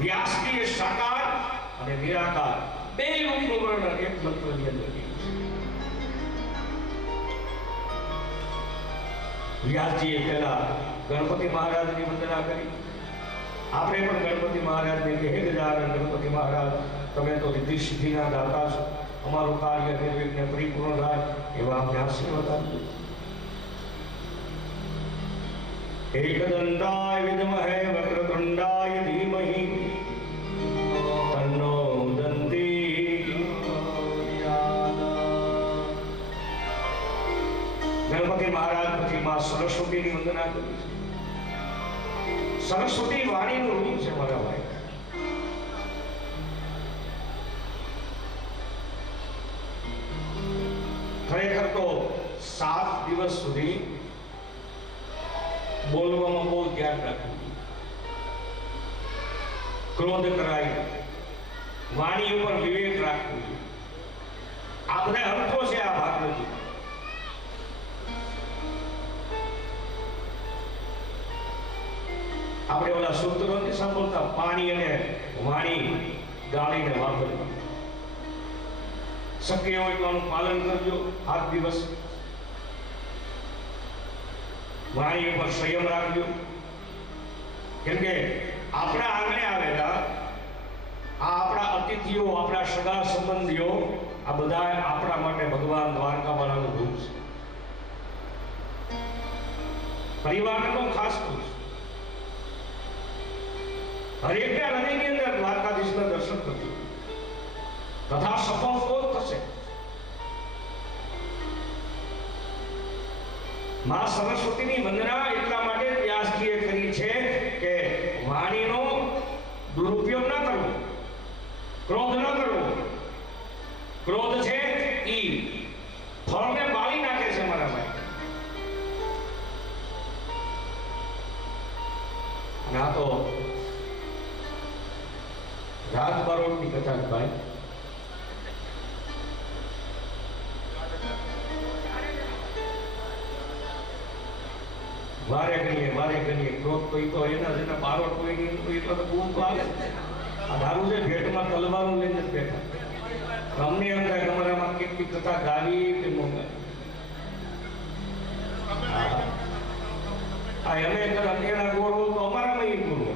વ્યાસજીએ સાકાર અને નિરાકાર બે રૂપનું વર્ણન એક મંત્રની અંદર કર્યું છે. વ્યાસજીએ પહેલા ગણપતિ મહારાજની વંદના કરી. આપણે પણ ગણપતિ મહારાજને કે હે ગજાનન ગણપતિ મહારાજ, તમે તો રિદ્ધિ સિદ્ધિના દાતા છો, અમારું કાર્ય નિર્વિઘ્ને પરિપૂર્ણ થાય એવા અમને આશીર્વાદ આપજો. एकदंताय विद्महे वक्रतुंडाय धीमहि तन्नो दन्ति गणपति महाराज પછી માં સરસ્વતીની વંદના કરી છે. સરસ્વતી વાણીનું રૂપ છે મારા ભાઈ. ખરેખર તો 7 દિવસ સુધી બોલવામાં બહુ ધ્યાન રાખવું, ક્રોધ કરાય, વાણી ઉપર વિવેક રાખવું, આ બધા અર્થો છે આ ભાગવતી. આપણે ઓલા સૂત્રો નથી સાંભળતા, પાણી અને વાણી ગાળીને વાપરવી. શક્ય હોય તો આનું પાલન કરજો. 7 દિવસ વાણી ઉપર સંયમ રાખજો. કેમ કે આપણા આંગણે આવેલા આ આપણા અતિથિઓ, આપણા સગા સંબંધીઓ, આ બધા આપણા માટે ભગવાન દ્વારકાવાળાનું રૂપ છે. પરિવારનો ખાસ રૂપ છે. હરેકના હૃદયની અંદર દ્વારકાધીશના દર્શન કરજો, તથા સફળ તો થશે. માં સરસ્વતીની વંદના એટલા માટે વ્યાસજીએ કરી છે કે વાણીનો દુરુપયોગ ન કરવો, ક્રોધ ન કરવો. ક્રોધ છે એ ફળને બાળી નાખે છે મારા ભાઈ. ના તો રાત બારોટની કથા ભાઈ. વારે ઘડીએ ક્રોધ તો ઈ તો એના જેના બારોટ હોય નહીં તો એટલો તો બૂમ આવે. આ દારૂ છે ભેટમાં તલવારો લઈને જ બેઠા. અમને એમ થાય કે અમારામાં કેટલી કથા ગાવી કે મોંઘાવી. આ અમે એના ગોળો તો અમારામાં એ ગોળો.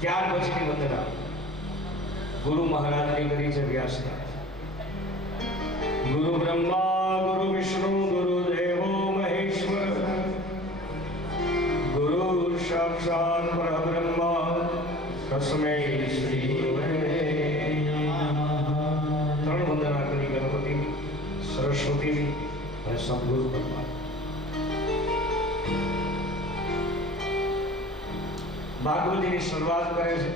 ત્યાર પછીની વંદના ગુરુ મહારાજની કરી છે વ્યાસના. गुरु ब्रह्मा गुरु विष्णु गुरु देवो महेश्वर गुरु साक्षात् परब्रह्म तस्मै श्री गुरवे नमः. ત્રણ વંદના કરી ગણપતિની, સરસ્વતીની અને સદગુરુ ભગવાન. ભાગવતીની શરૂઆત કરે છે.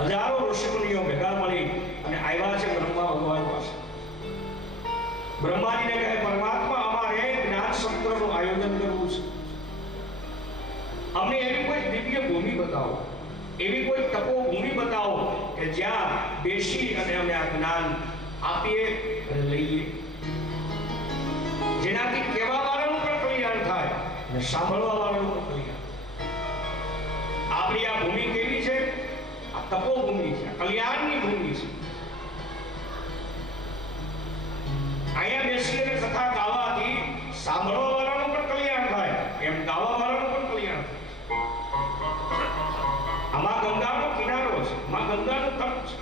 હજારો ઋષિમુનિઓ ભેગા મળી અને આવ્યા છે બ્રહ્મા ભગવાન પાસે. બ્રહ્માજીને કહે, પરમાત્મા અમારે જ્ઞાન સત્રનું આયોજન કરવું છે. અમને એવી કોઈ દિવ્ય ભૂમિ બતાવો, એવી કોઈ તપોભૂમિ બતાવો કે જ્યાં બેસી અને અમે આ જ્ઞાન આપીએ અને લઈએ, જેનાથી કહેવા વાળાનું પણ કલ્યાણ થાય અને સાંભળવા વાળાનું પણ કલ્યાણ. આપણી આ ભૂમિ કેવી છે? આ તપોભૂમિ છે, કલ્યાણની ભૂમિ છે. અહીંયા બેસીને કથા ગાવાથી સાંભળવા વાળાનું પણ કલ્યાણ થાય, એમ ગાવા વાળાનું પણ કલ્યાણ થાય. આમાં ગંગાનો કિનારો છે, આમાં ગંગાનું તટ છે.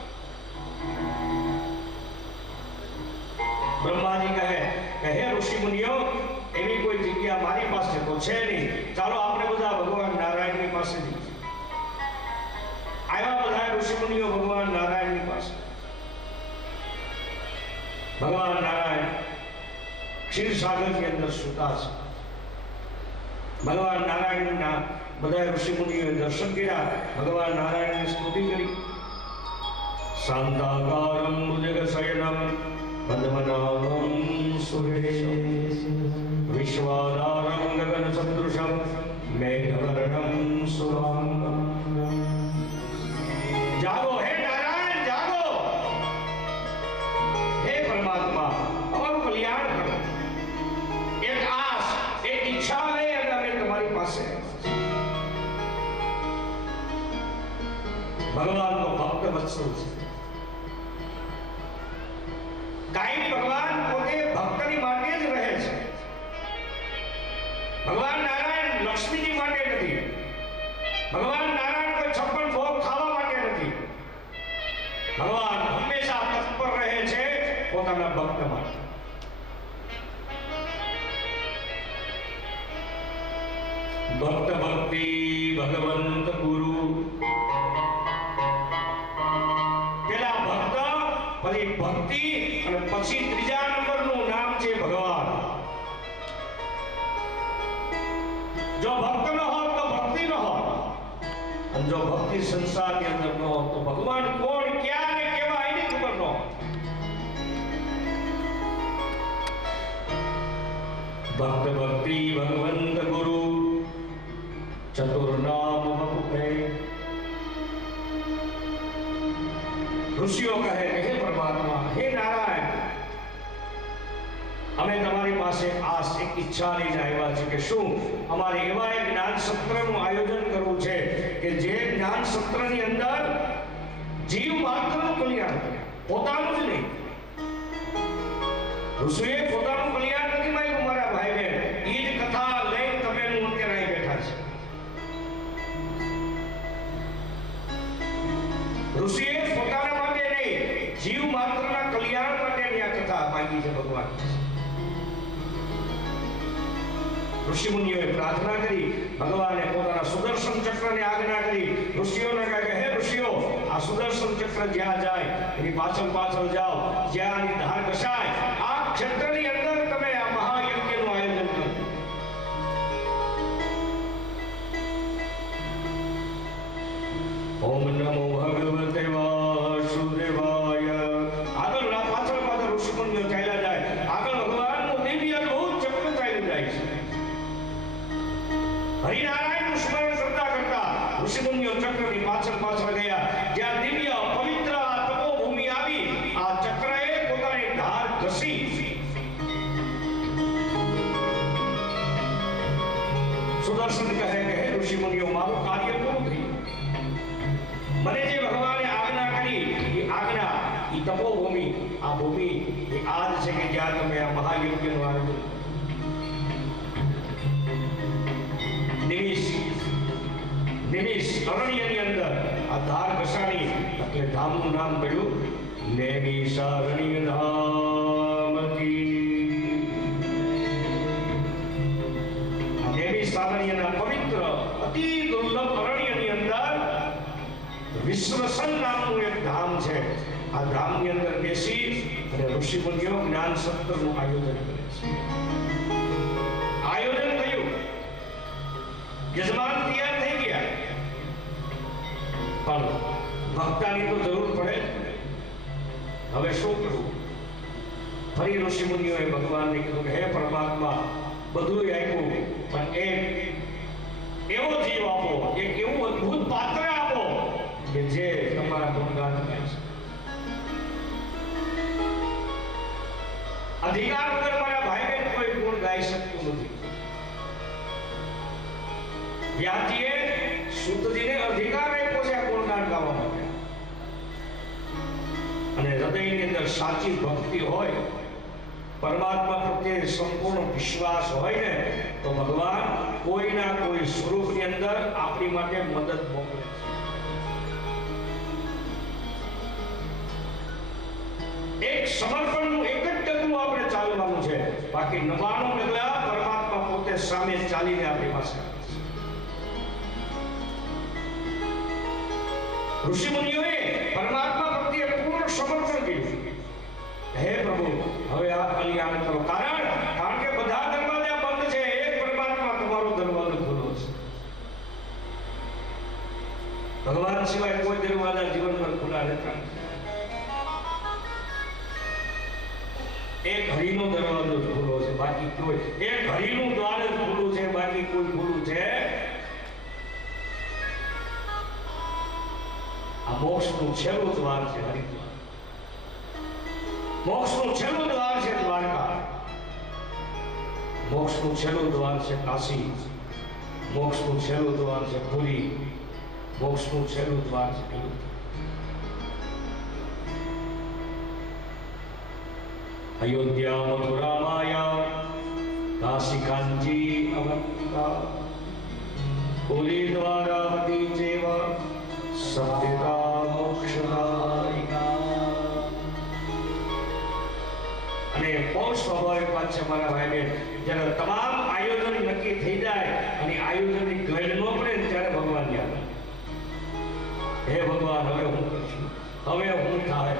બ્રહ્માજી કહે કે હે ઋષિ મુનિઓ, એવી કોઈ જગ્યા મારી પાસે તો છે નહીં. ચાલો આપણે બધા ભગવાન નારાયણની પાસે જઈએ. આવ્યા બધા ઋષિ મુનિઓ ભગવાન નારાયણની પાસે. ભગવાન નારાયણ ક્ષીરસાગરની અંદર સૂતા છે. ભગવાન નારાયણના બધા ઋષિ મુનિઓએ દર્શન કર્યા. ભગવાન નારાયણની સ્તુતિ કરી. શાંતાકારમ ભુજગશયનમ પદ્મનાભમ સુરેશમ વિશ્વાધારમ ગગન સદૃશમ મેઘવર્ણમ શુભાંગમ. જાગો હે નારાયણ, જાગો. હે પરમાત્મા, અમારું કલ્યાણ કરો. એક આસ, એક ઈચ્છા લઈ અને અમે તમારી પાસે ભગવાનનો ભક્ત વત્સલ છે. કાયમી ભગવાન પોતે ભક્તની માટે જ રહે છે. ભગવાન નારાયણ લક્ષ્મીજી માટે નથી. ભગવાન નારાયણ કોઈ 56 ભોગ ખાવા માટે નથી. ભગવાન હંમેશા તત્પર રહે છે પોતાના ભક્ત માટે. ભક્ત ભક્તિ ભગવંત ગુરુ. પેલા ભક્ત, પછી ભક્તિ અને પછી ત્રીજા નંબરનું નામ છે ભગવાન. જો ભક્ત ન હોત તો ભક્તિ ન હોત, અને જો ભક્તિ સંસારની અંદર ન હોત તો ભગવાન કોણ, ક્યાં ને કેવા એની ખબર ન હોત. ભક્ત ભક્તિ ભગવંત ગુરુ ચતુર્નામ વપુપે. ઋષિઓ કહે કે હે પરમાત્મા, હે નારાયણ, અમે તમારી પાસે એક ઈચ્છા લઈને આવ્યા છે કે શું અમારે એવા એક જ્ઞાન સત્રનું આયોજન કરવું છે કે જે જ્ઞાન સત્રની અંદર જીવ માત્રનું કલ્યાણ કરે, પોતાનું જ નહીં. ઋષિએ પોતાનું કલ્યાણ નથી માંગ્યું મારા ભાઈ બહેન. એ જ કથા લઈને તમે અત્યારે અહીં બેઠા છે. ઋષિએ પોતાના માટે નહીં, જીવ માત્રના કલ્યાણ માટેની આ કથા માંગી છે ભગવાન. ઋષિ મુનિઓએ પ્રાર્થના કરી, ભગવાને પોતાના સુદર્શન ચક્રને આજ્ઞા કરી. ઋષિઓને કહે કે હે ઋષિઓ, આ સુદર્શન ચક્ર જ્યાં જાય એની પાછળ પાછળ જાઓ, જ્યાં આની ધાર ઘસાય આ ક્ષેત્રની અંદર તમે આ મહાયજ્ઞનું આયોજન કરો. ઓમ નમો ભગવતે વાસુદેવાય. આગળ પાછળ પાછળ ઋષિ મુનિઓ ચાલ્યા જાય. આગળ ભગવાનનું દિવ્ય અદ્ભુત ચક્ર ચાલ્યું જાય છે. હરિનારાયણનું સ્મરણ કરતા કરતા ઋષિ મુનિઓ ચક્રની પાછળ પાછળ ગયા. જ્યાં દિવ્ય પવિત્ર તપોભૂમિ આવી, આ ચક્રએ પોતાની ધાર ઘસી સુદર્શન કહે કે હે ઋષિ મુનિઓ, મારું કાર્ય પૂરું થયું. મને જે ભગવાને આજ્ઞા કરી એ આજ્ઞા, એ તપોભૂમિ, આ ભૂમિ એ આજ છે કે જ્યાં તમે આ મહાયજ્ઞનું આયોજન. નિમિષ અરણ્યની અંદર આ ધાર ઘસાણી એટલે ધામનું નામ પડ્યું નૈમિષારણ્ય ધામ. નૈમિષારણ્યના પવિત્ર અતિ દુર્લભ અરણ્યની અંદર વિશ્વસન નામનું એક ધામ છે. આ ધામની અંદર બેસી અને ઋષિ મુનિઓ જ્ઞાન સત્રનું આયોજન કરે છે. આયોજન થયું, યજમાન તૈયાર થઈ ગયા, પણ ભક્તાની તો જરૂર પડે. હવે શું કરવું? ફરી ઋષિ મુનિઓએ ભગવાનને કીધું કે હે પરમાત્મા, બધું આપ્યું, પણ એક એવો જીવ આપો, એક એવું અદ્ભુત પાત્ર આપો કે જે તમારા ગુણગાન ગાય છે. અધિકાર વગર મારા ભાઈ બહેન કોઈ ગુણ ગાઈ શકતું નથી. વ્યાસજીએ સૂતજીને અધિકાર આપ્યો છે આ ગુણગાન ગાવા માટે. અને હૃદયની અંદર સાચી ભક્તિ હોય, પરમાત્મા પ્રત્યે સંપૂર્ણ વિશ્વાસ હોય ને, તો ભગવાન કોઈના કોઈ સ્વરૂપની અંદર આપણી માટે મદદ મોકલે છે. એક સમર્પણનું એક જ ડગલું આપણે ચાલવાનું છે, બાકી 99 ડગલા પરમાત્મા પોતે સામે ચાલીને આપણી પાસે આવે છે. ઋષિ મુનિઓએ પરમાત્મા પ્રત્યે પૂર્ણ સમર્પણ કર્યું. હે પ્રભુ, હવે આ કલ્યાણ કરો. કારણ કે બધા દરવાજા બંધ છે, એક પરમાત્મા તમારો દરવાજો ખુલ્લો છે. ભગવાન સિવાય કોઈ દરવાજા જીવનમાં ખુલ્લા રહેતા નથી. એક હરિનો દરવાજો ખુલ્લો છે, બાકી કોઈ, એક હરિનું દ્વાર જ ખુલ્લું છે, બાકી કોઈ ખુલ્લું છે. આ મોક્ષનું છેલ્લું દ્વાર છે હરિદ્વાર. મોક્ષનું છેલ્લું દ્વાર છે દ્વારકા. મોક્ષનું છેલ્લું દ્વાર છે કાશી. મોક્ષનું છેલ્લું દ્વાર છે પુરી. મોક્ષનું છેલ્લું દ્વાર છે અયોધ્યા. अयोध्या मथुरा माया काशी कांची अवंतिका पुरी द्वारावती चैव सत्यता मोक्षदायिका। અને બહુ સ્વાભાવિક વાત છે મારા ભાઈ બહેન, જ્યારે તમામ આયોજન નક્કી થઈ જાય અને આયોજનની ગેડ ન પડે ને ત્યારે ભગવાન યાદ આવે. હે ભગવાન, હવે હું કરીશું, હવે હું થાય.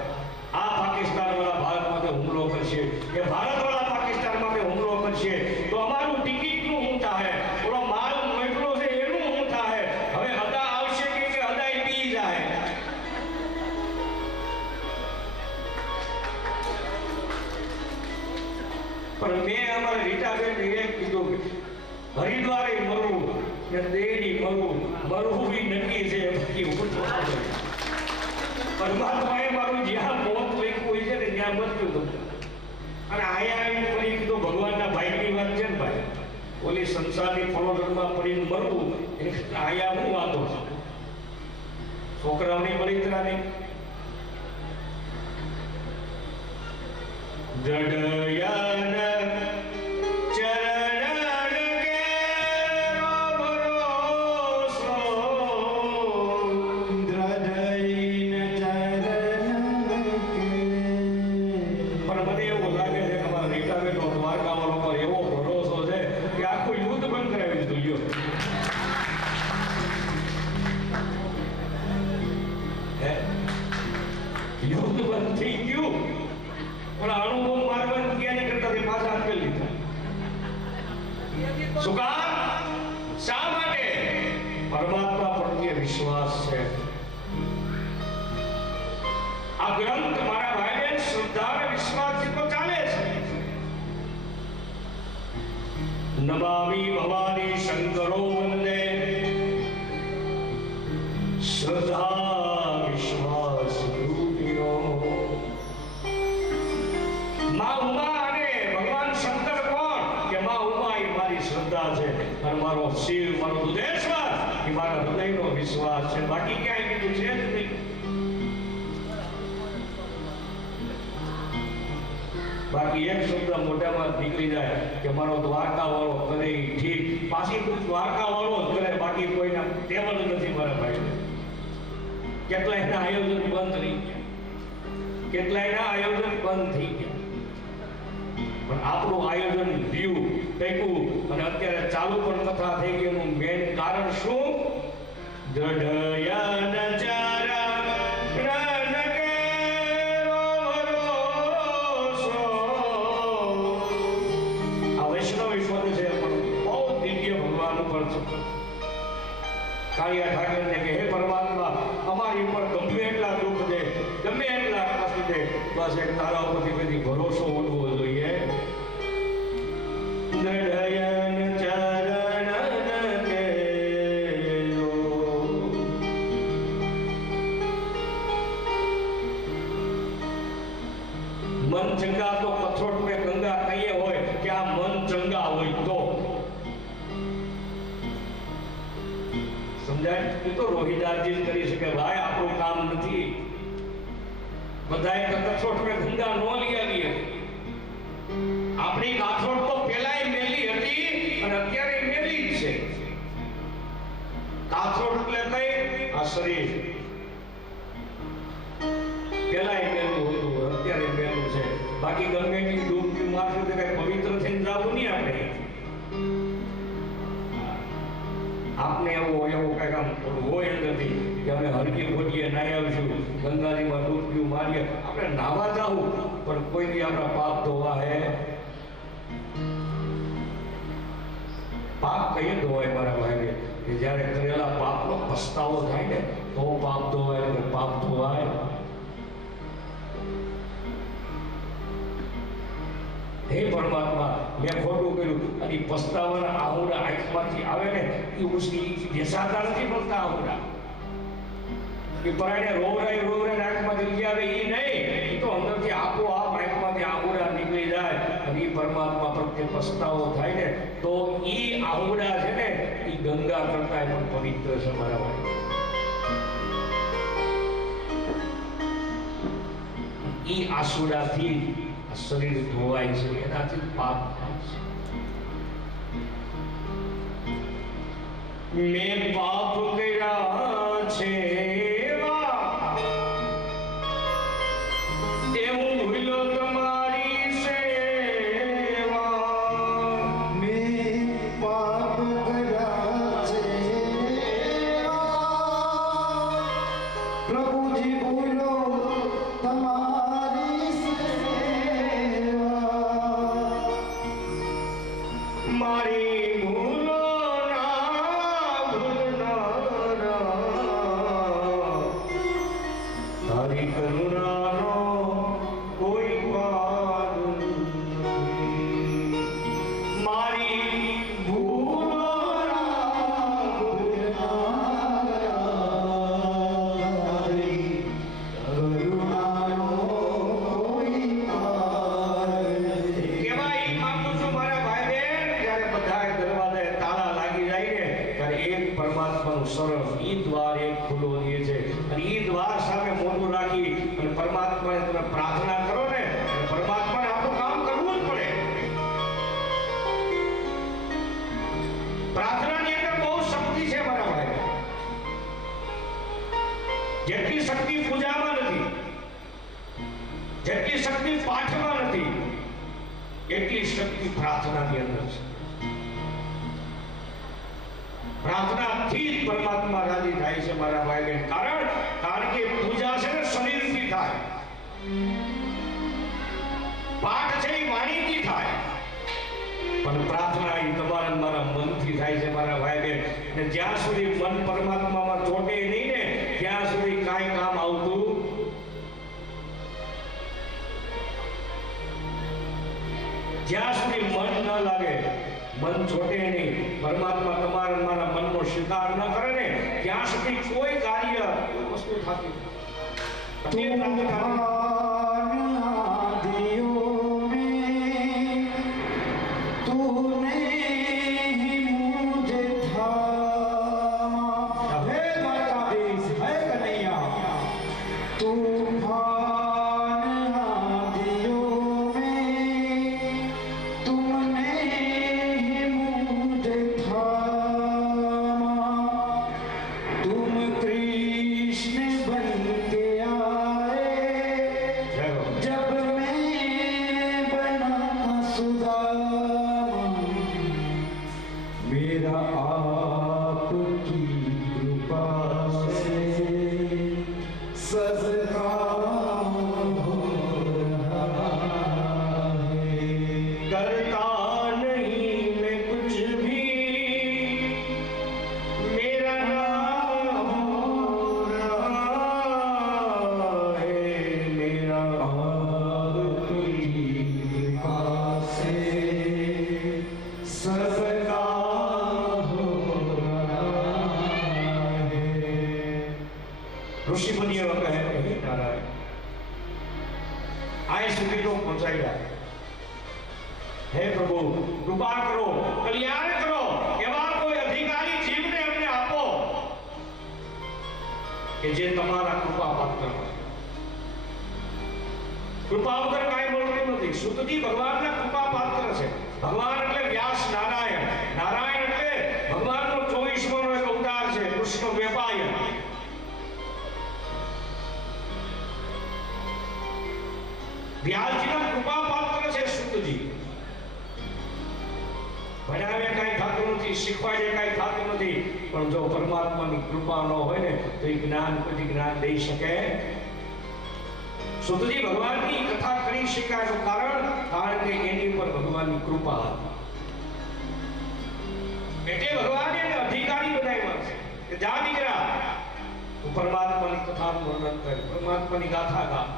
આ પાકિસ્તાન વાળા ભારત માટે હુમલો કરશે, એ ભારત વાળા પાકિસ્તાન માટે હુમલો કરશે, તો અમારું ટિકિટનું શું થાય? ઓલો માલ મોકલો છે એનું શું થાય? હવે અદા આવશે કે અદાય પી જાય? પણ મેં અમારા રીટાબેન એ કીધું, હરિદ્વારે મરવું ને દેડી મરવું, મરવું બી નક્કી છે. પરમાત્માએ મારું જ્યાં મોત લખ્યું હોય છે ને ત્યાં મરતું હતું. અને આયા આવીને ફરી કીધું, ભગવાનના ભાઈની વાત છે ને ભાઈ, ઓલી સંસારની ફળોદરમાં પડીને મરવું એ આયા હું વાંધો છે? છોકરાઓની બળિતરા નહીં. જડયન ચરણ કેરો ભરોસો, દ્રઢયન ચરણ કે. પણ મને એવું લાગે છે કે અમારા રીટાબેનનો દ્વારકાવાળો પર એવો ભરોસો છે કે આખું યુદ્ધ બંધ કરાવી દીધું. યુદ્ધ બંધ થઈ ગયું, પણ અણુબોમ મારવાનું ક્યાં કરતા તે પાછા આપી લીધા. શું કામ? શા માટે? પરમાત્મા પ્રત્યે વિશ્વાસ છે. આ ગ્રંથ મારા ભાઈ બહેન શ્રદ્ધા અને વિશ્વાસથી તો ચાલે છે. નમામિ ભવાની શંકરો વંદે, શ્રદ્ધા વિશ્વાસ રૂપિયો. માં ઉમા અને ભગવાન શંકર કોણ? કે માં ઉમા એ મારી શ્રદ્ધા છે, અને મારો શિવ, મારો દુધેશ્વર એ મારા હૃદયનો વિશ્વાસ છે. બાકી ક્યાંય કીધું છે જ નહીં. બાકી એક શબ્દ મોઢામાં નીકળી જાય કે મારો દ્વારકા વાળો કરે ઠીક, પાછી દ્વારકા વાળો જ કરે, બાકી કોઈના ટેબલ નથી મારા ભાઈ. કેટલાયના આયોજન બંધ થઈ ગયા, કેટલાયના આયોજન બંધ થઈ ગયા. પણ આપણું આયોજન રહ્યું, ટેકવું, અને અત્યારે ચાલુ પણ કથા થઈ ગઈ. એનું મેન કારણ શું? દ્રઢયન ચરણ કેરો ભરોસો. આ વૈષ્ણવ ઈશ્વર છે, પણ બહુ દિવ્ય ભગવાન ઉપર છે. કાળિયા ઠાકરને કે હે પરમાત્મા, અમારી ઉપર ગમે એટલા દુઃખ દે, ગમે એટલા કષ્ટ દે, બસ એક તારા ઉપરથી કદી ભરોસો ઉઠવો જોઈએ. દ્રઢયન ચરણ કેરો. મન ચંગા તો કથરોટ મેં ગંગા કહીએ હોય કે આ મન ચંગા હોય તો સમજાય. એ તો રોહિદાસજી જ કરી શકે. ભાઈ આપણું કામ નથી. બધાએ કથરોટ મેં ગંગા નો લઈ આવી. આપણી કાથરોટ તો પેલાય મેલી હતી અને અત્યારે મેલી જ છે. કાથરોટ એટલે કઈ? આ શરીર પેલાય મેલું હતું, અત્યારે મેલું છે. બાકી ગમે એટલી ડૂબકી મારશું તો કઈ પવિત્ર થઈને જવું નહીં આપણે. આપને એવું કઈક આમ હોય અંદરથી કે અમે હરકી ફોટીએ નાહી આવીશું, ગંગાજીમાં ડૂબકી મારીએ, આપણે નાવા જાવું, પણ કોઈ દી આપણા પાપ ધોવા હે? પાપ કઈ ધોવાય મારા ભાઈ? કે જ્યારે કરેલા પાપનો પસ્તાવો થાય ને તો પાપ ધોવાય. પાપ ધોવાય. હે પરમાત્મા, મેં ખોટું કર્યું, અને પસ્તાવાના આહુડા આંખમાંથી આવે ને એ ઉસી બેસાતા નથી મળતા આહુડા. એ પરાણે રોવરાય આંખમાંથી લઈ આવે એ નહીં, એ તો અંદરથી આપોઆપ આંખમાંથી આહુડા નીકળી જાય. અને એ પરમાત્મા પ્રત્યે પસ્તાવો થાય ને તો એ આહુડા છે ને એ ગંગા કરતા પણ પવિત્ર છે મારા ભાઈ. એ આસુડાથી આ શરીર ધોવાય છે એનાથી પાપ થાય છે. મેં પાપ કર્યા છે એવા, એવું ભૂલો તમારી સેવા. મેં પાપ કર્યા છે પ્રભુજી ભૂલો તમારી સેવા. મારી ભૂલો ના ભૂલનારા, તારી કરુણાનો કોઈ પાર નથી. મારી ભૂલો ના તારી કરુણાનો કોઈ પાર નથી. કેવા ઈ માંગુ છું મારા ભાઈ બહેન, જ્યારે બધાય દરવાજે તાળા લાગી જાય ને ત્યારે એક પરમાત્માનું સરળ ઈ દ્વાર એક ખુલ્લો રહે છે, અને ઈ દ્વાર સામે મોઢું રાખી અને પરમાત્માને તમે પ્રાર્થના કરો ને, એટલે પરમાત્માને આપણું કામ કરવું જ પડે. પ્રાર્થનાની અંદર બહુ શક્તિ છે મારા ભાઈ બહેન. જેટલી શક્તિ પૂજામાં નથી, જેટલી શક્તિ પાઠમાં નથી, એટલી શક્તિ પ્રાર્થનાની અંદર છે. પ્રાર્થનાથી જ પરમાત્મા રાજી થાય છે મારા ભાઈ બહેન. કારણ કે પૂજા છે ને શરીરથી થાય, પાઠ છે એ વાણીથી થાય, પણ પ્રાર્થના એ તમારા ને મારા મનથી થાય છે મારા ભાઈ બહેન. અને જ્યાં સુધી મન પરમાત્મામાં ચોટે નહીં ને ત્યાં સુધી કાંઈ કામ આવતું. જ્યાં સુધી મન ન લાગે, મન છોટે નહીં, પરમાત્મા તમારા અને મારા મનનો સ્વીકાર ન કરે ને ત્યાં સુધી કોઈ કાર્ય, કોઈ વસ્તુ થતી નથી. तूफान आंधियों में तूने ही मुझे थामा. हे द्वारकाधीश, हे कन्हैया. तूफान आंधियों में तुमने ही मुझे थामा. तुम कृष्ण बन के आए जब मैं बना सुदामा. मेरा आपकी कृपा से सब काम हो रहा है. करता नहीं मैं कुछ भी, मेरा नाम हो रहा है. मेरा आपकी कृपा से सब काम हो रहा है. ऋषि मुनिઓ કહે હે નારાયણ, આય સુધી તો પહોંચાડ્યા. હે પ્રભુ, કૃપા કરો, કલ્યાણ કરો, એવા કોઈ અધિકારી જીવને અમને આપો કે જે તમારા કૃપા પાત્ર હોય. કૃપા વગર કાંઈ મળતું નથી. સુતજી ભગવાનના કૃપા પાત્ર છે. ભગવાન એટલે વ્યાસ નારાયણ, નારાયણ એટલે ભગવાનનો 24મો એક અવતાર છે, કૃષ્ણ વેપાયન. વ્યાસજીના કૃપા પાત્ર છે સુતજી. ભણાવે કાંઈ થતું નથી, શીખવાડે કાંઈ થતું નથી, પણ જો પરમાત્માની કૃપા ન હોય ને તો એ જ્ઞાન પછી જ્ઞાન દઈ શકે. સુતજી ભગવાનની કથા કરી શકાયનું કારણ કે એની ઉપર ભગવાનની કૃપા હતી. એટલે ભગવાને એને અધિકારી બનાવ્યા છે કે જા દીકરા, તું પરમાત્માની કથાનું વર્ણન કર, પરમાત્માની ગાથા ગા.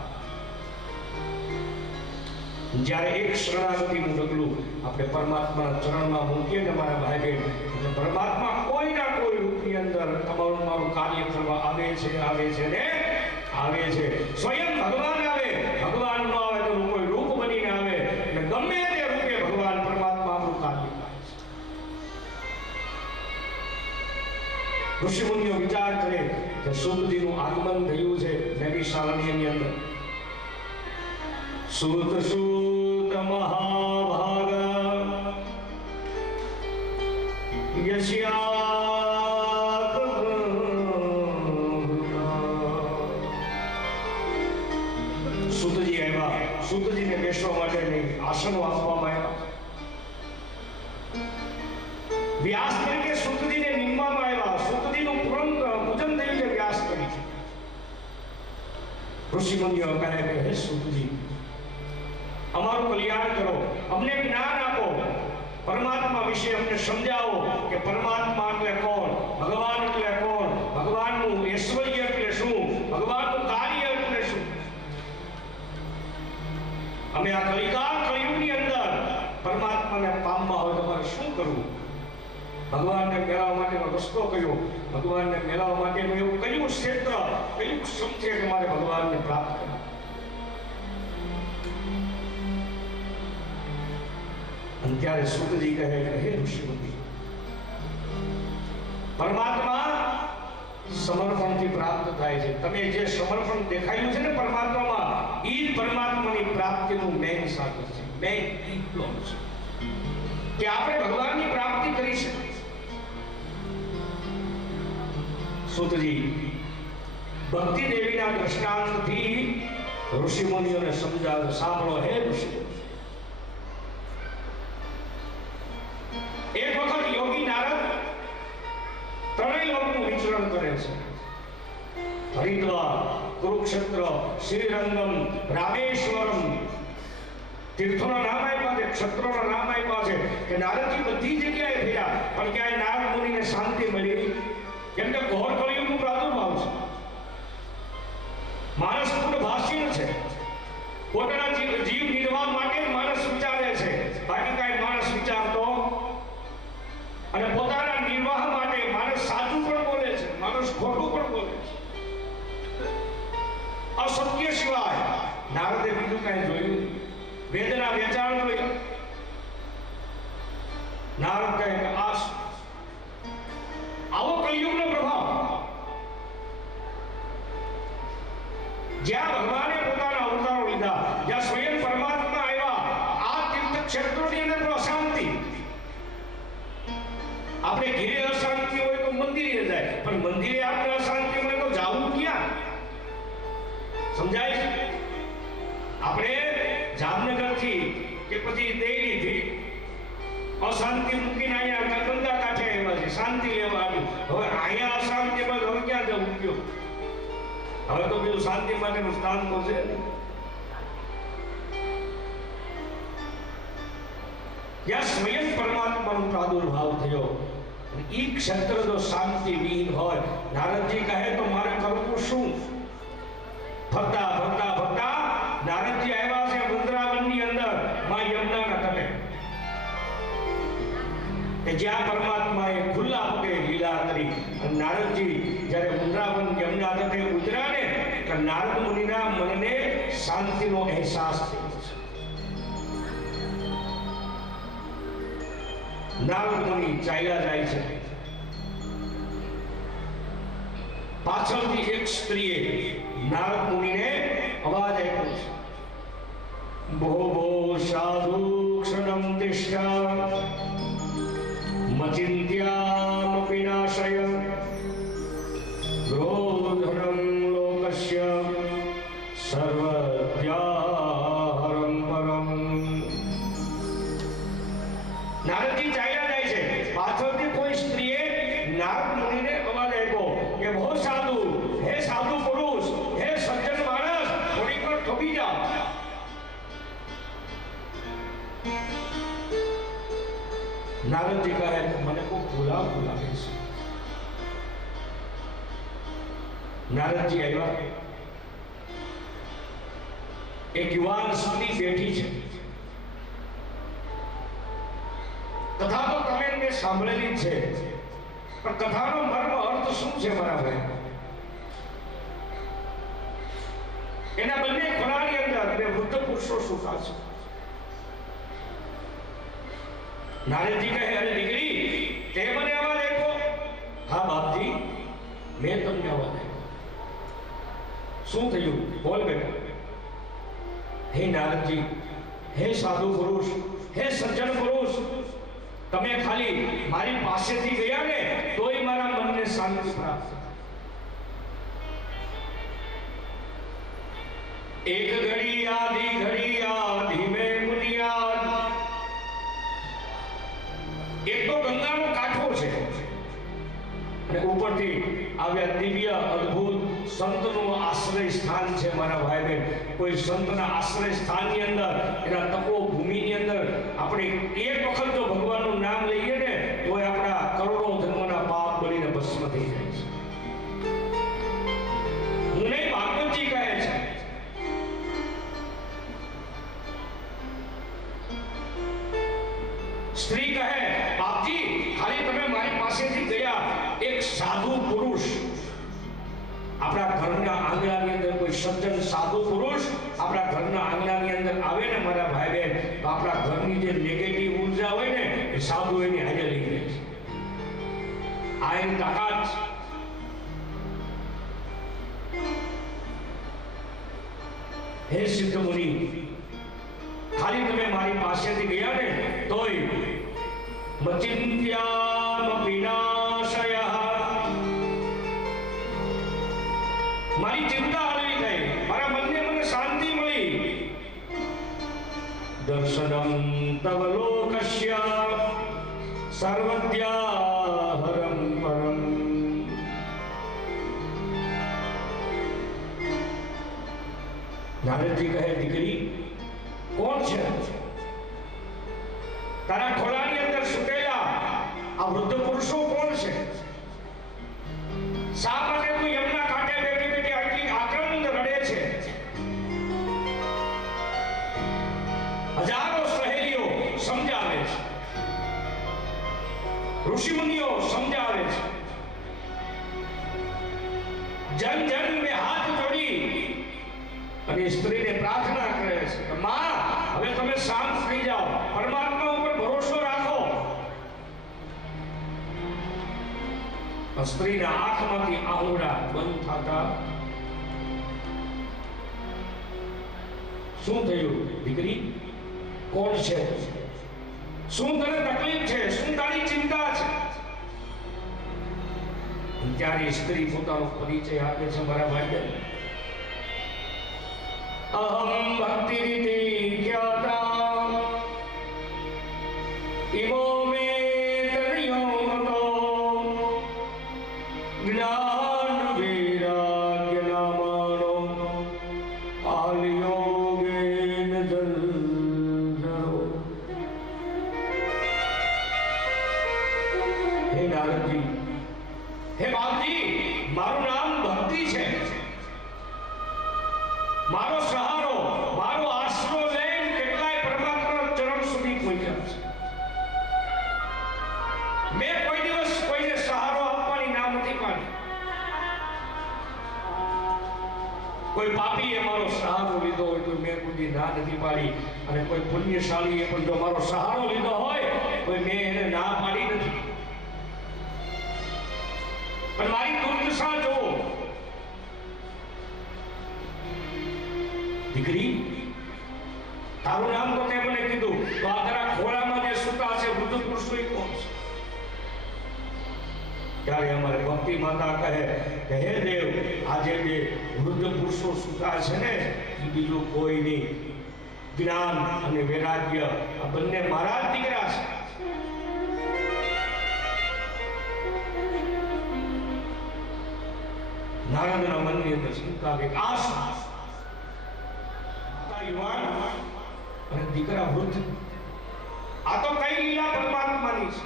જ્યારે એક શરણાગતિનું ડગલું આપણે પરમાત્માના ચરણમાં મૂકીએ ને મારા ભાઈ બહેન, એટલે પરમાત્મા કોઈના કોઈ રૂપની અંદર તમારું મારું કાર્ય કરવા આવે છે ને આવે છે. સ્વયં ભગવાન આવે, ભગવાન ન આવે તો કોઈ રૂપ બનીને આવે, અને ગમે તે રૂપે ભગવાન પરમાત્મા આપણું કાર્ય કરે છે. ઋષિ મુનિઓ વિચાર કરે કે સુતજીનું આગમન થયું છે નૈમિષારણ્યની અંદર. સુત महाभाग यस्यात् સુતજી આવ્યા. સુતજીને બેસવા માટેની આસનો આપવામાં આવ્યા. વ્યાસ તરીકે સુતજીને નિમવામાં આવ્યા. સુતજીનું પૂજન થયું છે વ્યાસ તરીકે. ઋષિમુનિઓ કહે કે હે સુતજી, અમારું કલ્યાણ કરો, અમને જ્ઞાન આપો, પરમાત્મા વિશે અમને સમજાવો કે પરમાત્મા એટલે કોણ, ભગવાન એટલે કોણ, ભગવાનનું ઐશ્વર્ય એટલે શું, ભગવાનનું કાર્ય એટલે શું. અમે આ કલિયુગની અંદર પરમાત્માને પામવા હોય તો મારે શું કરવું? ભગવાનને મેળવવા માટેનો રસ્તો કયો, ભગવાનને મેળવવા માટેનું એવું કયું ક્ષેત્ર, કયું સમજે કે મારે ભગવાનને પ્રાપ્ત કરવું. અને ત્યારે સુતજી કહે કે હે ઋષિમુનિ, પરમાત્મા સમર્પણથી પ્રાપ્ત થાય છે. તમે જે સમર્પણ દેખાયું છે ને પરમાત્મામાં, એ જ પરમાત્માની પ્રાપ્તિનું મેઇન સાધન છે, મેઇન ઇમ્પ્લોમ છે કે આપણે ભગવાનની પ્રાપ્તિ કરી શકીએ. સુતજી ભક્તિ દેવીના દ્રષ્ટાંતથી ઋષિમુનિઓને સમજાવે. સાંભળો હે ઋષિમુનિ, એક વખત યોગી નારદ ત્રણેય લોકનું વિચરણ કરે છે. હરિદ્વાર, કુરુક્ષેત્ર, શ્રીરંગમ, રામેશ્વરમ તીર્થોના નામ આપ્યા છે, ક્ષેત્રોના નામ આપ્યા છે કે નારદજી બધી જગ્યાએ ફર્યા પણ ક્યાંય નારદ મુનિને શાંતિ મળી નહીં. કેમ કે ઘોર કળિયુગનો પ્રાદુર્ભાવ છે. માણસ પૂર્ણ ભાષીણ છે. પોતાના જીવ નિર્વાહ માટે માણસ વિચારે છે, બાકી કાંઈ માણસ વિચારતો અને પોતાના નિર્વાહ માટે માણસ સાચું પણ બોલે છે, માણસ ખોટું પણ બોલે છે. અસત્ય સિવાય નારદે બીજું કાંઈ જોયું નહીં. વેદના વેચાણ જોયું. નારદ કહે કે આવો કલિયુગનો પ્રભાવ. જ્યાં ભગવાને પોતાના અવતારો લીધા, જ્યાં સ્વયં પરમાત્મા આવ્યા, આ તીર્થ ક્ષેત્રોની અંદર તો અશાંતિ. આપણે ઘીરે અશાંતિ હોય તો મંદિરે જાય, પણ મંદિરે આપણે અશાંતિ હોય તો જાવું ક્યાં? સમજાય છે? આપણે જામનગરથી કે પછી દેરીથી અશાંતિ મૂકીને અહીંયા ગંગા કાંઠે આવ્યા છે, શાંતિ લેવા આવ્યું. હવે અહીંયા અશાંતિ બાદ હવે ક્યાં જવું ગયો? હવે તો પેલું શાંતિ માટેનું સ્થાન તો છે. ત્યાં સ્વયં પરમાત્માનો પ્રાદુર્ભાવ થયો. એ ક્ષેત્ર જો શાંતિ વિહીન હોય, નારદજી કહે તો મારે કરવું શું? ફરતા ફરતા ફરતા નારદજી આવ્યા છે વૃંદાવનની અંદર માં યમુનાના તટે, કે જ્યાં પરમાત્માએ ખુલ્લા પગે લીલા કરી. અને નારદજી જ્યારે વૃંદાવન યમુના તટે ઉતર્યા ને, તો નારદ મુનિના મનને શાંતિનો અહેસાસ થયો છે. નારદ મુનિ ચાલ્યા જાય છે. પાછળથી એક સ્ત્રીએ નારદ મુનિને અવાજ આપ્યો છે. ભો ભો સાધુ ક્ષણમ તિષ્ઠ મચિંત્યામપી નાશય ક્રોધનમ લોકસ્ય સર્વત્યાહરમ પરમ. નારદજી ચાલ્યા જાય છે. પાછળથી કોઈ સ્ત્રીએ નારદ મુનિને અવાજ આપ્યો કે ભો સાધુ, હે સાધુ પુરુષ, હે સજ્જન માણસ, થોડીક વાર થોભી જાઓ. નારદજી કહે મને કોઈ બોલાવતું લાગે છે. નારદજી આવ્યા. એક યુવાન સ્ત્રી બેઠી છે. કથા તો તમે મેં સાંભળેલી છે, પણ કથાનો મર્મ અર્થ શું છે મારા ભાઈ? એના બંને ખોળાની અંદર બે વૃદ્ધ પુરુષો સુતા છે. નારદજી કહે અરે દીકરી, તે મને અવાજ આપ્યો? હા બાપજી, મેં તમને અવાજ આપ્યો. શું થયું? બોલ બેટા. હે નારદજી, હે સાધુ પુરુષ, હે સજ્જન પુરુષ, તમે ખાલી મારી પાસેથી ગયા ને તોય મારા મનને શાંતિ પ્રાપ્ત થાય. એક ઘડી આધી ઘડી આધી મેં મુનિયાદ. એક તો ગંગાનો કાંઠો છે અને ઉપરથી આવ્યા દિવ્ય અદ્ભુત સંતનું આશ્રય સ્થાન છે. મારા ભાઈ બહેન, કોઈ સંતના આશ્રય સ્થાનની અંદર, એના તપો ભૂમિની અંદર આપણે એક વખત જો ભગવાનનું નામ લઈએ ને તો આપણા કરોડો જન્મના પાપ બળીને ભસ્મ થઈ જાય છે. હું નહીં, ભાગવતજી કહે છે. સ્ત્રી કહે, બાપજી ખાલી તમે મારી પાસેથી ગયા, એક સાધુ પુરુષ આપણા ઘરના આંગણાની અંદર, કોઈ સજ્જન સાધુ પુરુષ આપણા ઘરના આંગણાની અંદર આવે ને મારા ભાઈ બહેન, તો આપણા ઘરની જે નેગેટિવ ઉર્જા હોય ને એ સાધુ એની હાજર લઈ જાય છે. આ એની તાકાત. હે સિદ્ધ મુનિ, ખાલી તમે મારી પાસેથી ગયા ને તોય મચિંત્યામ વિનાશયઃ, મારી ચિંતા હળવી થઈ, મારા મનને મને શાંતિ મળી. દર્શનમ તવ લોકસ્ય સર્વદ્યાહરમ પરમ. નારદજી કહે, દીકરી કોણ છે? તારા ખોળાની અંદર સુતેલા આ વૃદ્ધ પુરુષો કોણ છે? શા માટે તું યમના કાંઠે બેઠી બેઠી આટલી આક્રમણ રડે છે? હજારો સહેલીઓ સમજાવે છે, ઋષિ મુનિઓ સમજાવે છે, જન જન મેં હાથ જોડી અને સ્ત્રીને પ્રાર્થના કરે છે કે માં, હવે તમે શાંત થઈ જાઓ, પરમાત્મા ઉપર ભરોસો રાખો. સ્ત્રીના આંખમાંથી આંગળા બંધ થતા શું થયું? દીકરી કોણ છે? શું તને તકલીફ છે? શું તારી ચિંતા છે? ત્યારે સ્ત્રી પોતાનો પરિચય આપે છે. મારા ભાઈ, અહમ ભક્તિ રીતિ ખ્યાતા ઇમો મે તનયો મતો જ્ઞાન વૈરાગ્ય નામાનો આલયોગેન જલધરો. હે નારદજી, હે બાપજી, મારું નામ ભક્તિ છે. મારો સહારો, મારો આશરો લઈને કેટલાય પરમાત્માના ચરણ સુધી પહોંચ્યા છે. મેં કોઈ દિવસ કોઈને સહારો આપવાની ના નથી પાડી. કોઈ પાપીએ મારો સહારો લીધો હોય તો મેં કોઈ ના નથી પાડી, અને કોઈ પુણ્યશાળીએ પણ જો મારો સહારો લીધો હોય તો મેં એને ના પાડી નથી. પણ મારી દુર્દશા જુઓ. દીકરી, તારું નામ તો તે મને કીધું, તો આ તારા ખોળામાં જે સૂતા છે વૃદ્ધ પુરુષો એ કોણ છે? ત્યારે અમારે ભક્તિ માતા કહે કે હે દેવ, આજે જે વૃદ્ધ પુરુષો સૂતા છે ને એ બીજું કોઈ નહીં, જ્ઞાન અને વૈરાગ્ય આ બંને મારા જ દીકરા છે. નારદના મનની અંદર શંકા કે આ યુવાન અને દીકરા વૃદ્ધ, આ તો કઈ લીલા પરમાત્માની છે.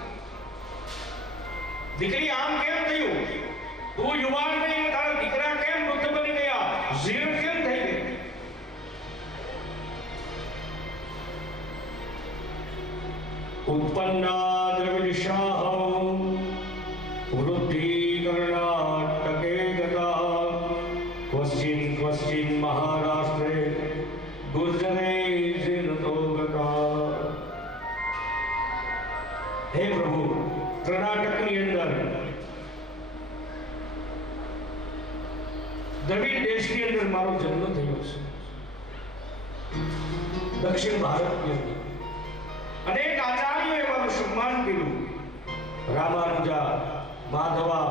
દીકરી આમ કેમ થયું? તું યુવાન નહીં, તારા દીકરા કેમ વૃદ્ધ બની ગયા? જીર્ણ કેમ થઈ ગઈ? ઉત્પન્ના દ્રવિશાહમ વૃદ્ધિ કર્ણાટકે ગતા ક્વશ્ચિન ક્વશ્ચિન મહારાષ્ટ્રે ગુર્જરે જીર્ણતો ગતા. હે પ્રભુ, કર્ણાટકની અંદર દ્રવિડ દેશની અંદર મારો જન્મ થયો છે. દક્ષિણ ભારતની અંદર અનેક આચાર્યોએ એવાનું સન્માન કર્યું. રામાનુજા, માધવા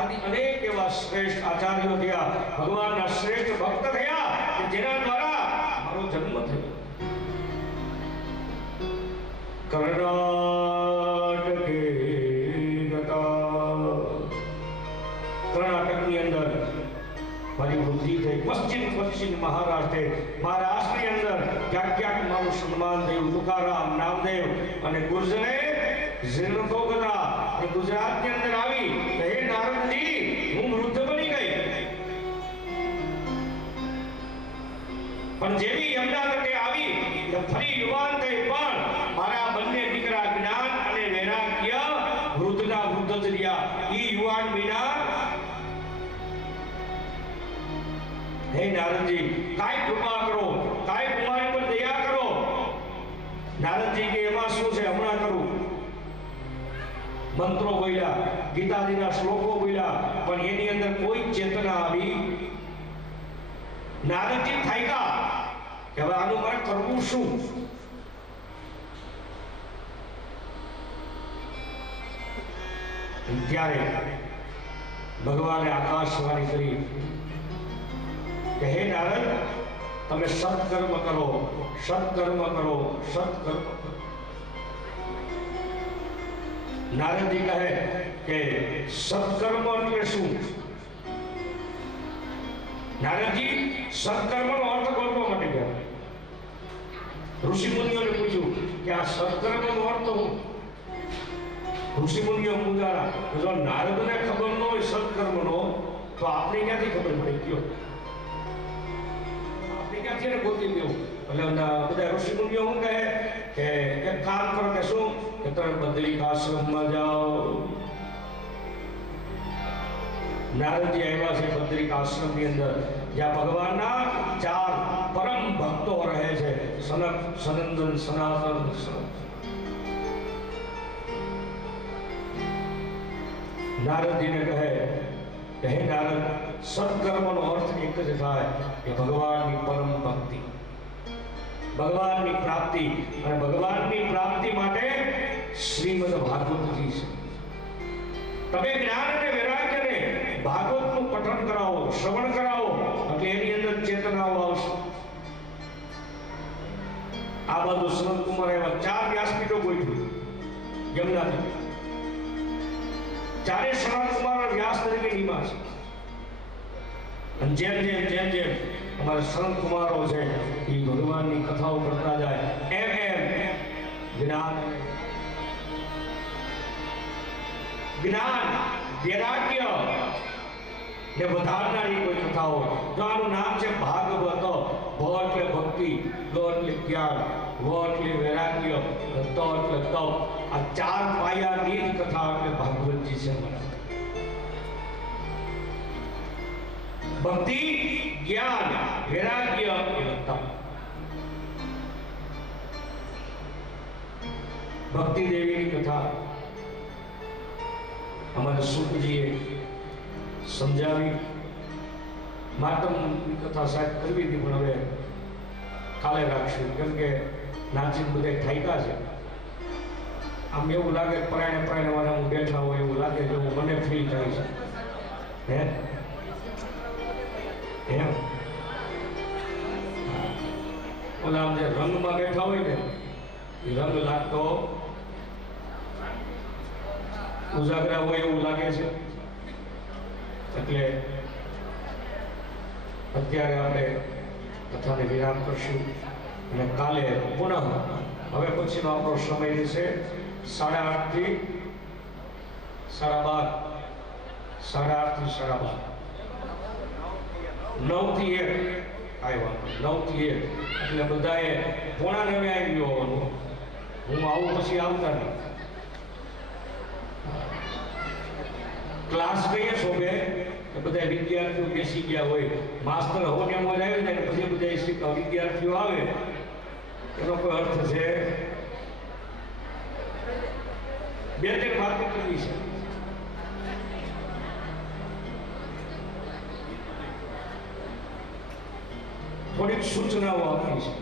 આદિ અનેક એવા શ્રેષ્ઠ આચાર્યો થયા, ભગવાનના શ્રેષ્ઠ ભક્ત થયા કે જેના દ્વારા મારો જન્મ થયો. કર્ણાટકે ગતા, કર્ણાટકની અંદર મારી વૃદ્ધિ થઈ. પશ્ચિમ મહારાષ્ટ્રની અંદર ક્યાંક ક્યાંક મારું સન્માન થયું. તુકારામ, નામદેવ અને ગુર્જરે જીર્ણોદ્ધોગતા અને ગુજરાતની અંદર આવી કે હે નારદજી, હું વૃદ્ધ બની ગઈ, પણ જેવી યમુના તટે આવી કે ફરી યુવાન થઈ, પણ મારા બંને દીકરા જ્ઞાન અને વૈરાગ્ય વૃદ્ધના વૃદ્ધ જ રહ્યા. ઈ યુવાન વિના હે નારદજી, કાંઈ કૃપા કરો, કાંઈ કુમારી પર દયા કરો. નારદજી કે એમાં શું છે, હમણાં કરું. મંત્રો બોલ્યા, ગીતાજીના શ્લોકો બોલ્યા, પણ એની અંદર કોઈ ચેતના આવી. નારદજી થાક્યા કે હવે આનું મારે કરવું શું. ત્યારે ભગવાને આકાશવાણી કરી કે હે નારદ, તમે સત્કર્મ કરો, સત્કર્મ કરો, સત્કર્મ કરો. નારદજી કહે કે સત્કર્મ એટલે શું? નારદજી સત્કર્મનો અર્થ ગોતવા માટે ગયા. ઋષિ મુનિઓને પૂછ્યું કે આ સત્કર્મનો અર્થ શું? ઋષિ મુનિઓ પૂછ્યા, જો નારદને ખબર ન હોય સત્કર્મનો, તો આપણે ક્યાંથી ખબર પડી ગયો? ક્યાંથી ગોતી દેવું? એટલે બધા ઋષિ મુનિઓ શું કહે કે એક કામ કરો કે શું કે તમે બદ્રિક આશ્રમમાં જાઓ. નારદજી આવ્યા છે બદ્રિક આશ્રમની અંદર, જ્યાં ભગવાનના 4 પરમ ભક્તો રહે છે, સનક, સનંદન, સનાતન. નારદજીને કહે કે હે નારદ, સત્કર્મનો અર્થ એક જ થાય કે ભગવાનની પરમ ભક્તિ, ભગવાનની પ્રાપ્તિ. અને ભગવાનની પ્રાપ્તિ માટે શ્રીમદ ભાગવતજી છે. તમે જ્ઞાન અને વૈરાગ્યને ભાગવતનું પઠન કરાવો, શ્રવણ કરાવો, એટલે એની અંદર ચેતનાઓ આવશે. આ બધું સંત કુમાર એવા 4 વ્યાસપીઠો ગોઠવી યમુનાથી. 4 સંત કુમાર વ્યાસ તરીકે નિમા છે. અને જેમ જેમ અમારા સંત કુમારો છે એ ભગવાનની કથાઓ કરતા જાય, એમ જ્ઞાન વૈરાગ્ય ને વધારનારી કોઈ કથાઓ. જો આનું નામ છે ભાગવત. ભ એટલે ભક્તિ, ગ એટલે જ્ઞાન, વ એટલે વૈરાગ્ય, ત એટલે તપ. આ 4 પાયાની જ કથા એટલે ભાગવતજી છે. ભક્તિ, જ્ઞાન, વૈરાગ્ય અને તપ. ભક્તિ દેવીની કથા અમારા સુખજીએ સમજાવી. માતમની કથા સાહેબ કરવી હતી, પણ હવે કાલે રાખશું, કેમ કે નાચીને બધા થાક્યા છે. આમ એવું લાગે પરાયણે વાળા હું બેઠા હોય એવું લાગે, જેવું મને ફીલ થાય છે. હે એમ ઓલા આમ જે રંગમાં બેઠા હોય ને, એ રંગ લાગતો ઉજાગરા હોય એવું લાગે છે. એટલે અત્યારે આપણે કથાને વિરામ કરશું અને કાલે પુનઃ હવે પછીનો આપણો સમય રહેશે 8:30 થી 12:30, 8:30 થી 12:30, 9 થી 1 આવ્યા, 9 થી 1 એટલે બધાએ 8:45 આવી ગયો. હું આવું પછી આવતા નહીં. ક્લાસ કહીએ શોભે કે બધા વિદ્યાર્થીઓ બેસી ગયા હોય, માસ્ટર હોને મોજ આવી જાય પછી બધા વિદ્યાર્થીઓ આવે, એનો કોઈ અર્થ છે? 2-3 વાતો કરવી છે. થોડીક સૂચનાઓ આપવી છે.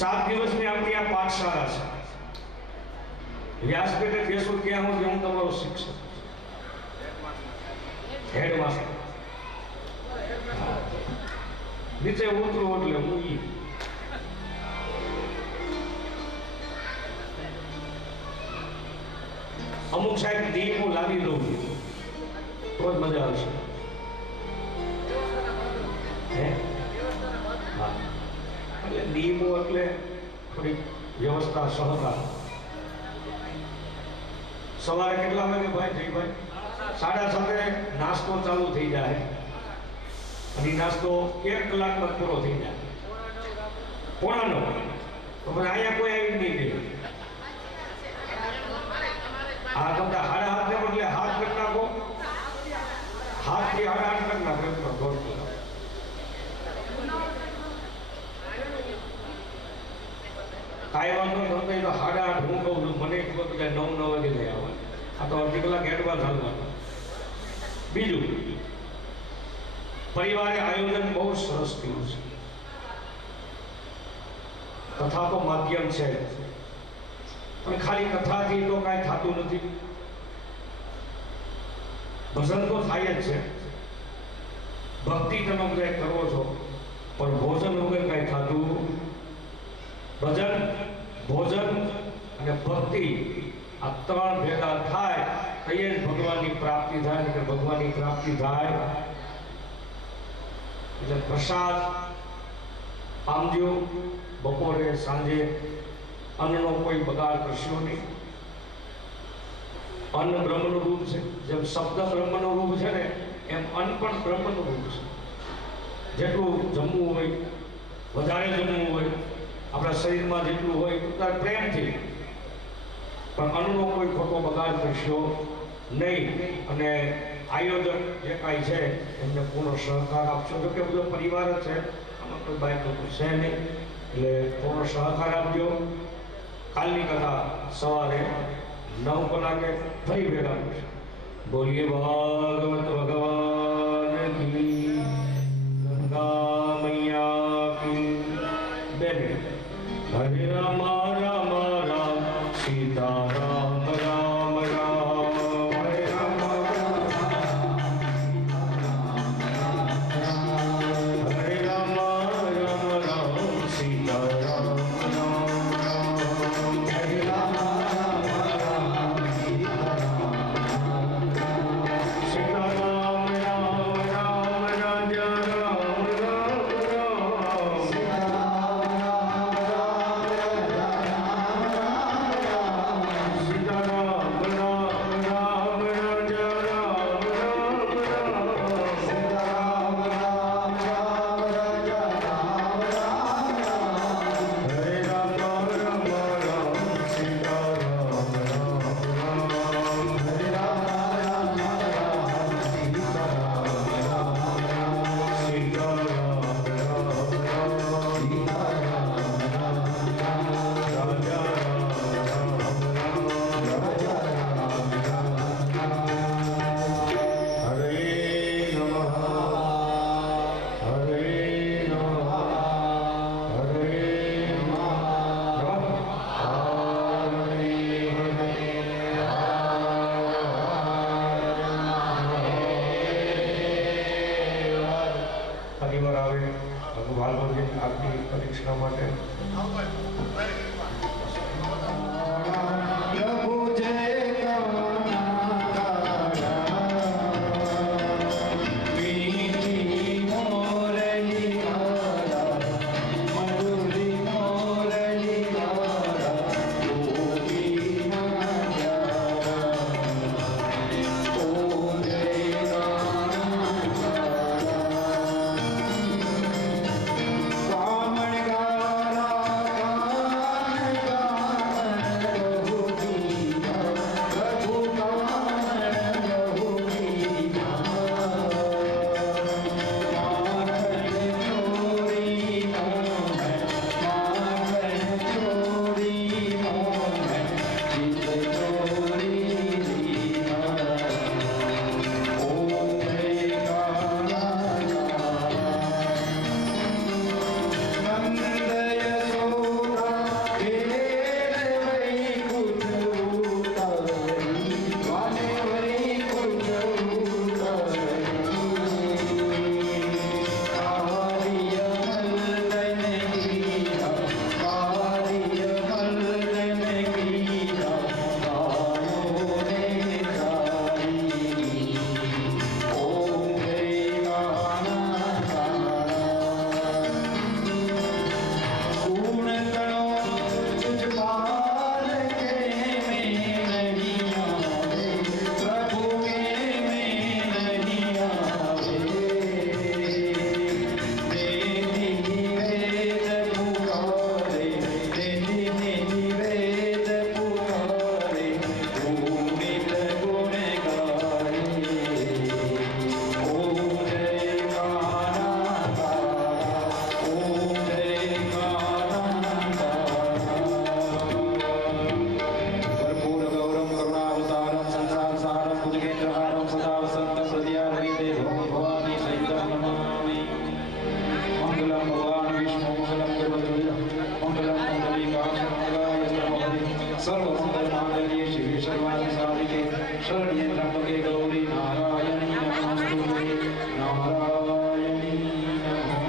7 દિવસની આપણી આ પાઠશાળા છે. વ્યાસપીઠે બેસું ત્યાં હું તમારો શિક્ષક, હેડમાસ્ટર. નીચે ઉતરું એટલે હું અમુક સાહેબ દીપ હું લાવી દઉં તો જ મજા આવશે. એટલે દીપો એટલે થોડી વ્યવસ્થા, સહકાર. સવારે કેટલા વાગે ભાઈ જયભાઈ? 7:30 નાસ્તો ચાલુ થઈ જાય અને નાસ્તો 1 કલાકમાં પૂરો થઈ જાય. 8:45 તો પછી અહીંયા કોઈ આવી જ નહીં ગયું. આ તમને 7:30 ને બદલે 7 કરી નાખો, 7 થી 8:30 કરી નાખો. કાંઈ વાંધો નતો. એ તો 8:30 હું કહું છું. મને ખબર બધા 9 વાગે ગયા હોય. આ તો અડધી કલાક એડવાન્સ હાલવાનું. બીજું, પરિવારે આયોજન બહુ સરસ કર્યું છે. કથા તો માધ્યમ છે, પણ ખાલી કથાથી તો કાંઈ થતું નથી. ભજન તો થાય જ છે, ભક્તિ તમે બધા કરો છો, પણ ભોજન વગર કાંઈ થતું. ભજન, ભોજન અને ભક્તિ આ 3 ભેગા થાય તો એ ભગવાનની પ્રાપ્તિ થાય. કે ભગવાનની પ્રાપ્તિ થાય એટલે પ્રસાદ પામજો. બપોરે સાંજે અન્નનો કોઈ બગાડ કરશો નહીં. અન્ન બ્રહ્મનું રૂપ છે. જેમ શબ્દ બ્રહ્મનું રૂપ છે ને, એમ અન્ન પણ બ્રહ્મનું રૂપ છે. જેટલું જમવું હોય, વધારે જમવું હોય, આપણા શરીરમાં જેટલું હોય એટલું પ્રેમથી, પણ અન્નનો કોઈ ખોટો બગાડ કરશો નહીં. અને આયોજક જે કાંઈ છે એમને પૂર્ણ સહકાર આપશો. જો કે બધો પરિવાર જ છે, આમાં કોઈ બાઈક લોકો છે નહીં, એટલે પૂર્ણ સહકાર આપજો. કાલની કથા સવારે 9 કલાકે ફરી ભેગા કરશે. બોલીએ ભાગવત ભગવાન કી, ગંગા મૈયા કી. 2 મિનિટ. હરે રામ રામ રામ, સીતા રામ રામ રામ. હરે રામ રામ, હરે રામ રામ રામ, સીતા રામ રામ રામ. હરે રામ રામ રામ, સીતા રામ રામ રામ, રાજા રામ રામ રામ. પરીક્ષા માટે કામણ ગારા सर्वादि साधिके शरण्ये त्र्यंबके गौरी नारायणी नमोस्तुते नारायणी नमोस्तुते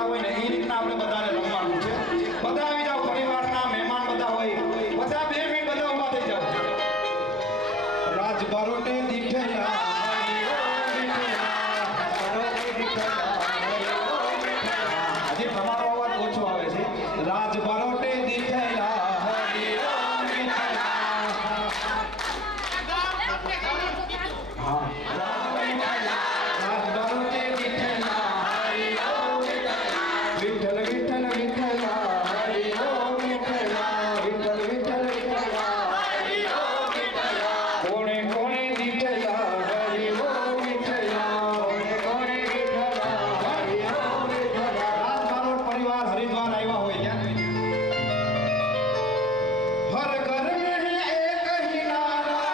થતા હોય ને એ રીતના આપણે બધાને રમવાનું છે. બધા આવી જાઓ, પરિવારના મહેમાન બધા હોય, બધા 2 મિનિટ બધા ઊભા થઈ જાઓ. રાજ બારોટે દીઠેલા હજી તમારો અવાજ ઓછો આવે છે. રાજ બારોટે દીઠેલા હા વિઠ્ઠલ વિઠ્ઠલ વિઠ્ઠલા હરિ ઓમ વિઠ્ઠલા વિઠ્ઠલ વિઠ્ઠલ વિઠ્ઠલા હરિ ઓમ વિઠ્ઠલા કોણે કોણે દીઠેલા હરિ ઓમ વિઠ્ઠલા કોણે કોણે દીઠેલા હરિ ઓમ વિઠ્ઠલા. રાજબારોટ પરિવાર હરિદ્વાર આવ્યા હોય ત્યાં હર ઘર મેં એક હી નારા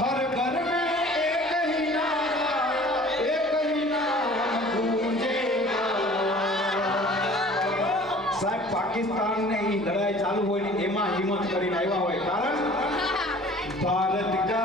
હર ઘર મેં એક હી નારા સાહેબ પાકિસ્તાન ને ઈ લડાઈ ચાલુ હોય ને એમાં હિંમત કરીને આવ્યા હોય કારણ ભારત કા